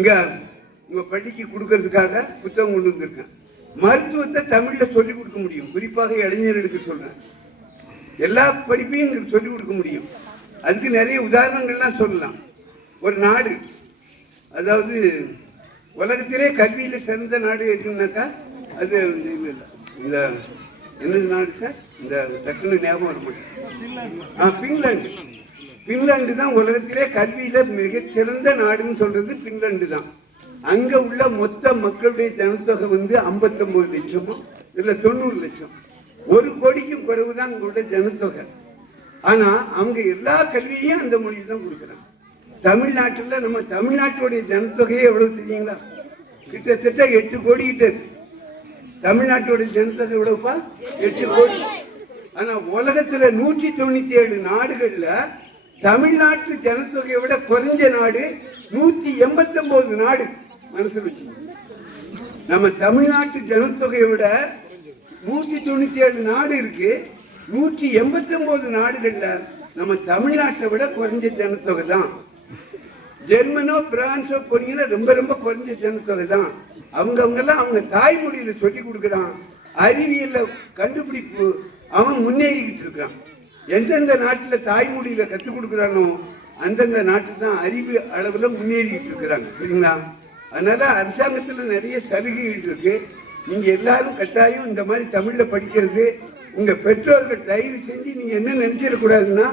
இங்க உங்க பள்ளிக்கு கொடுக்கறதுக்காக புத்தகம் கொண்டு வந்திருக்கேன். மருத்துவத்தை தமிழ்ல சொல்லிக் கொடுக்க முடியும். குறிப்பாக இளைஞர்களுக்கு சொல்றேன். எல்லா படிப்பையும் சொல்லிக் கொடுக்க முடியும். அதுக்கு நிறைய உதாரணங்கள்லாம் சொல்லலாம். ஒரு நாடு, அதாவது உலகத்திலே கல்வியில சிறந்த நாடு எதுனாக்கா அது இந்த என்ன நாடு சார்? இந்த டக்குனு ஞாபகம் வர பின்லாந்து. பின்லாந்து தான் உலகத்திலே கல்வியில மிகச்சிறந்த நாடுன்னு சொல்றது பின்லாந்து தான். அங்க உள்ள மொத்த மக்களுடைய ஜனத்தொகை 59 லட்சமோ இல்ல 90 லட்சம். 1 கோடிக்கும் குறைவுதான் உங்களுடைய ஜனத்தொகை. ஆனா அவங்க எல்லா கல்வியையும் அந்த மொழி தான் கொடுக்குறாங்க. தமிழ்நாட்டில் நம்ம தமிழ்நாட்டுடைய ஜனத்தொகையே எவ்வளவு தெரியுங்களா? கிட்டத்தட்ட 8 கோடி கிட்ட இருக்கு. தமிழ்நாட்டுடைய ஜனத்தொகை எவ்வளவுப்பா? 8 கோடி. ஆனா உலகத்துல 197 நாடுகள்ல தமிழ்நாட்டு ஜனத்தொகையை விட குறைஞ்ச நாடு 189 நாடு. மனசுல வச்சு, நம்ம தமிழ்நாட்டு ஜனத்தொகையை விட 197 நாடு இருக்கு. 189 நாடுகள்ல நம்ம தமிழ்நாட்டை விட குறைஞ்ச ஜனத்தொகை தான். ஜெர்மனோ பிரான்ஸோ போனீங்கன்னா ரொம்ப ரொம்ப குறைஞ்ச ஜனத்தொகை தான். அவங்கெல்லாம் அவங்க தாய்மொழியில சொல்லி கொடுக்குறான். அறிவியல்ல கண்டுபிடிப்பு அவன் முன்னேறிக்கிட்டு இருக்கான். எந்தெந்த நாட்டில் தாய்மொழியில கற்றுக் கொடுக்குறானோ அந்தந்த நாட்டு தான் அறிவு அளவில் முன்னேறிக்கிட்டு இருக்கிறாங்க. சரிங்களா? அதனால அரசாங்கத்தில் நிறைய சலுகைகள் இருக்கு. நீங்க எல்லாரும் கட்டாயம் இந்த மாதிரி தமிழ்ல படிக்கிறது. உங்க பெற்றோர்கள் தயவு செஞ்சு நீங்க என்ன நினைச்சிடக்கூடாதுன்னா,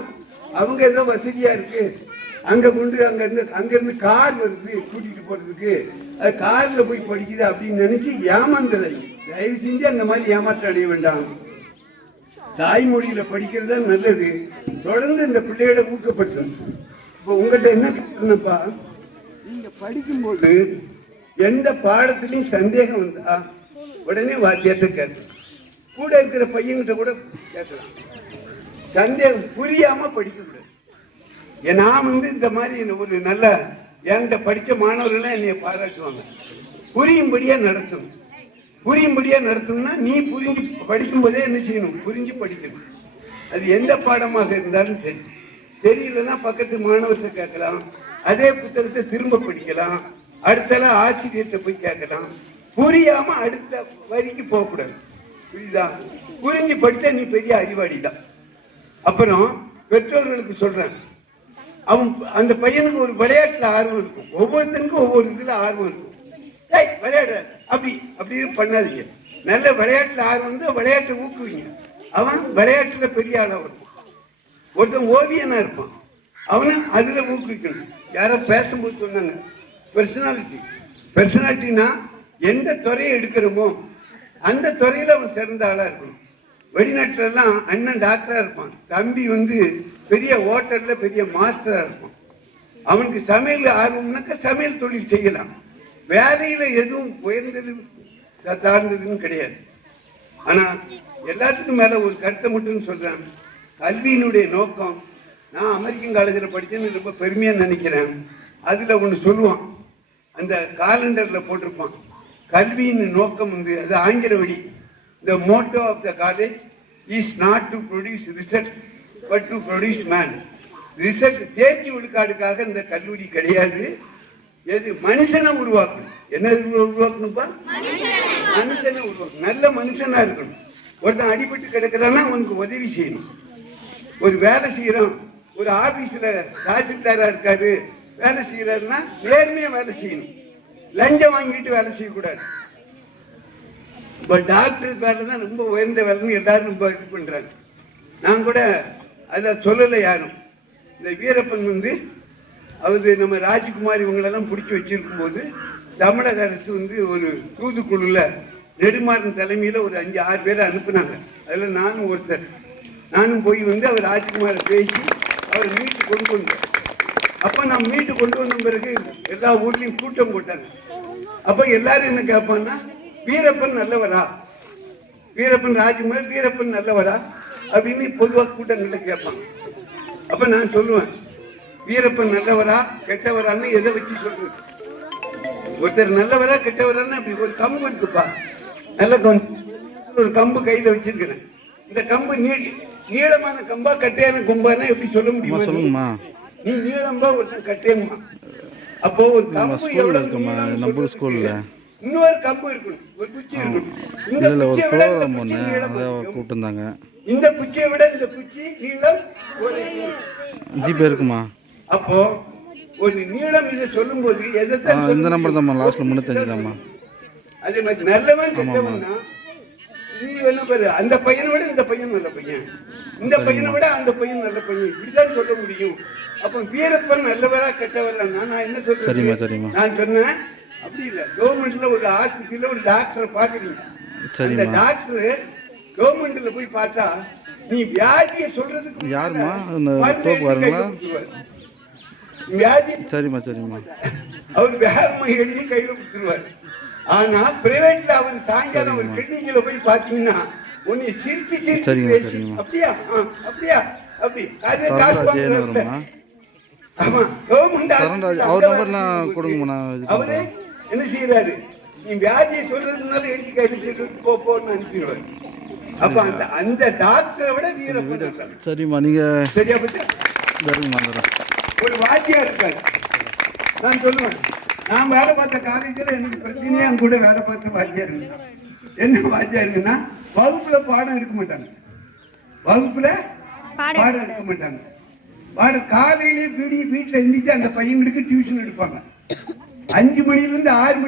அவங்க ஏதோ வசதியா இருக்கு அங்க கொண்டு அங்கிருந்து கார் வருது கூட்டிட்டு போறதுக்கு, அது கார்ல போய் படிக்குது அப்படின்னு நினைச்சு ஏமாந்துறாங்க. தயவு செஞ்சு அந்த மாதிரி ஏமாற்றம் அடைய வேண்டாம். தாய்மொழியில படிக்கிறது தான் நல்லது. தொடர்ந்து இந்த பிள்ளைகளை ஊக்கப்பட்டு இப்போ உங்கள்கிட்ட என்ன கேட்கணும்ப்பா, நீங்க படிக்கும்போது எந்த பாடத்திலையும் சந்தேகம் வந்தா உடனே வாத்தியார்ட்ட கேட்கலாம். கூட இருக்கிற பையன்கிட்ட கூட கேட்கலாம். சந்தேகம் புரியாம படிக்க கூடாது. நான் இந்த மாதிரி ஒரு நல்ல என்கிட்ட படித்த மாணவர்கள்லாம் என்னைய பாராட்டுவாங்க. புரியும்படியா நடத்தணும். புரியும்படியா நடத்தணும்னா நீ புரிஞ்சு படிக்கும் போதே என்ன செய்யணும்? புரிஞ்சு படிக்கணும். அது எந்த பாடமாக இருந்தாலும் சரி. தெரியலன்னா பக்கத்து மாணவர்கிட்ட கேட்கலாம். அதே புத்தகத்தை திரும்ப படிக்கலாம். அடுத்தல ஆசிரியர்கிட்ட போய் கேட்கலாம். புரியாம அடுத்த வரிக்கு போகக்கூடாது. புரியுதா? புரிஞ்சு படித்தா நீ பெரிய அறிவாளி தான். அப்புறம் பெற்றோர்களுக்கு சொல்றேன், அவன் அந்த பையனுக்கு ஒரு விளையாட்டுல ஆர்வம் இருக்கும். ஒவ்வொருத்தருக்கும் ஒவ்வொரு இதுல ஆர்வம் இருக்கும். விளையாட அப்படின்னு பண்ணாதீங்க. நல்ல விளையாட்டுல ஆர்வம் வந்து விளையாட்டை ஊக்குவீங்க. அவன் விளையாட்டுல பெரிய ஆளா இருக்கும். ஒருத்தன் ஓவியனா இருப்பான், அவனை அதுல ஊக்குவிக்கணும். யாரோ பேசும்போது சொன்னாங்க பெர்சனாலிட்டினா எந்த துறையை எடுக்கிறோமோ அந்த துறையில அவன் சிறந்த ஆளா இருக்கணும். வெளிநாட்டுல எல்லாம் அண்ணன் டாக்டரா இருப்பான், தம்பி பெரிய ஹோட்டல்ல பெரிய மாஸ்டரா இருப்பான். அவனுக்கு சமையல் ஆர்வம்னாக்க சமையல் தொழில் செய்யலாம். வேலையில எதுவும் உயர்ந்தது தாழ்ந்ததுன்னு கிடையாது. ஆனா எல்லாத்துக்கும் மேல ஒரு கருத்தை மட்டும் சொல்றேன். கல்வியினுடைய நோக்கம், நான் அமெரிக்கன் காலேஜில் படிச்சேன்னு ரொம்ப பெருமையா நினைக்கிறேன். அதுல ஒன்று சொல்லுவான், அந்த காலண்டர்ல போட்டிருப்பான், கல்வியின் நோக்கம் அது ஆங்கில வழி. The motto of the college is not to produce research but to produce man. Result தேர்ச்சி விழுக்காடுக்காக இந்த கல்லூரி கிடையாது. எது? மனுஷனை உருவாக்கணும். என்ன உருவாக்கணும்ப்பா? மனுஷனை உருவாக்கணும். நல்ல மனுஷனா இருக்கணும். ஒருத்தன் அடிபட்டு கிடக்கிறான்னா அவனுக்கு உதவி செய்யணும். ஒரு வேலை செய்யறோம், ஒரு ஆபீஸ்ல தாசில்தாரா இருக்காரு, வேலை செய்யறாருன்னா நேர்மையா வேலை செய்யணும். லஞ்சம் வாங்கிட்டு வேலை செய்யக்கூடாது. இப்போ டாக்டர் வேலை தான் ரொம்ப உயர்ந்த வேலைன்னு எல்லாரும் ரொம்ப இது பண்றாங்க. நான் கூட அதை சொல்லலை யாரும். இந்த வீரப்பன் நம்ம ராஜ்குமார் இவங்களெல்லாம் பிடிச்சி வச்சிருக்கும் போது தமிழக அரசு ஒரு தூதுக்குழுல நெடுமாறன் தலைமையில ஒரு 5-6 பேரை அனுப்புனாங்க. அதில் நானும் ஒருத்தர். நானும் போய் அவர் ராஜ்குமாரை பேசி அவரை மீட்டு கொண்டு வந்தேன். அப்போ நான் மீட்டு கொண்டு வந்த பிறகு எல்லா ஊர்லேயும் கூட்டம் போட்டாங்க. அப்போ எல்லாரும் என்ன கேட்பான்னா, வீரப்பன் நல்லவரா, வீரப்பன் ராஜ்குமார் வீரப்பன் நல்லவரா அப்படின்னு பொதுவாக கூட்டங்கள்ல கேட்பாங்க. அப்ப நான் சொல்லுவேன், வீரப்பன் நல்லவரா கெட்டவரான்னு எதை வச்சு சொல்றது? ஒருத்தர் நல்லவரா கெட்டவரான்னு அப்படி ஒரு கம்பு இருக்குப்பா, நல்ல ஒரு கம்பு கையில வச்சிருக்கிறேன். இந்த கம்பு நீளமான கம்பா கட்டையான கொம்பானா எப்படி சொல்ல முடியுமா? நீ நீளம்பா ஒருத்தன் கட்டையம்மா. அப்போ ஒரு நம்ம கம்பு ஸ்கூல்ல எவ்வளவு இருக்கோமா நீளம்னு நம்ம சொல்றதுக்கு ஸ்கூல்ல இன்னொரு கம்பு இருக்கணும், ஒரு குச்சி இருக்கணும். இந்த இதில் ஒரு குச்சியை விட இந்த ப்ரோக்ராம் குச்சி ஒன்று நீளம் அதை அதிகம். கூப்பிட்டுருந்தாங்க. இந்த குச்சியை விட இந்த குச்சி நீளம் குறையும். ஜிபே இருக்குமா? அப்போ ஒரு நீளம் இதை சொல்லும்போது எதைத்தான் சொல்ல இந்த நம்பர் முடியும்? தாம்மா, லாஸ்ட்டில் 305 தாம்மா. அதே மாதிரி நல்லவன் கெட்டவன்னா நீ என்ன பாரு, அந்த பையனை விட இந்த பையன் நல்ல பையன், இந்த பையனை விட அந்த பையன் நல்ல பையன், இப்படிதான் சொல்ல முடியும். அப்போ வீரப்பன் நல்லவரா கெட்டவரா? நான் என்ன சொல்றேன், சரிம்மா. நான் சொன்னேன் அப்படி இல்லை. கவர்மெண்ட்ல ஒரு ஹாஸ்பிட்டல்ல ஒரு டாக்டரை பாக்குறீங்க, அந்த டாக்டர் கவர்மெண்ட்ல போய் பார்த்தா நீ வியாதியை சொல்றதுக்கு யாருமா தோப்பு வாருங்களா? வியாதி சரிம்மா. அவர் வேகமா எழுதி கையில கொடுத்துருவாரு. ஆனா பிரைவேட்ல அவர் சாயங்காலம் ஒரு கிளினிக்ல போய் பாத்தீங்கன்னா உன்னை சிரிச்சு பேசி அப்படியா அப்படியா அப்படி அதே காசு வாங்குறாரு. ஆமா, கவர்மெண்ட் அவர் நம்பர்லாம் கொடுங்கம்மா. அவரு என்ன செய்யறாரு, நீ வியாதியை சொல்றதுனால எழுதி கையில போன்னு அனுப்பிடுவாரு. அப்ப அந்த டாக்டரை விட வீரப்பன். சரிம்மா, நீங்க சரியா பச்சா ஒரு வாத்தியா இருக்காரு. நான் சொல்லுவேன், நான் வேலை பார்த்த காலேஜில் எனக்கு பிரச்சனையே அங்க கூட வேலை பார்த்த வாத்தியார் இருந்தான். என்ன வாத்தியார் இருக்குன்னா வகுப்புல பாடம் எடுக்க மாட்டாங்க, வகுப்புல பாடம் எடுக்க மாட்டாங்க. காலையிலேயே வீட்டுல இருந்துச்சு அந்த பையங்களுக்கு டியூஷன் எடுப்பாங்க. 5 மணில இருந்து 6 மணி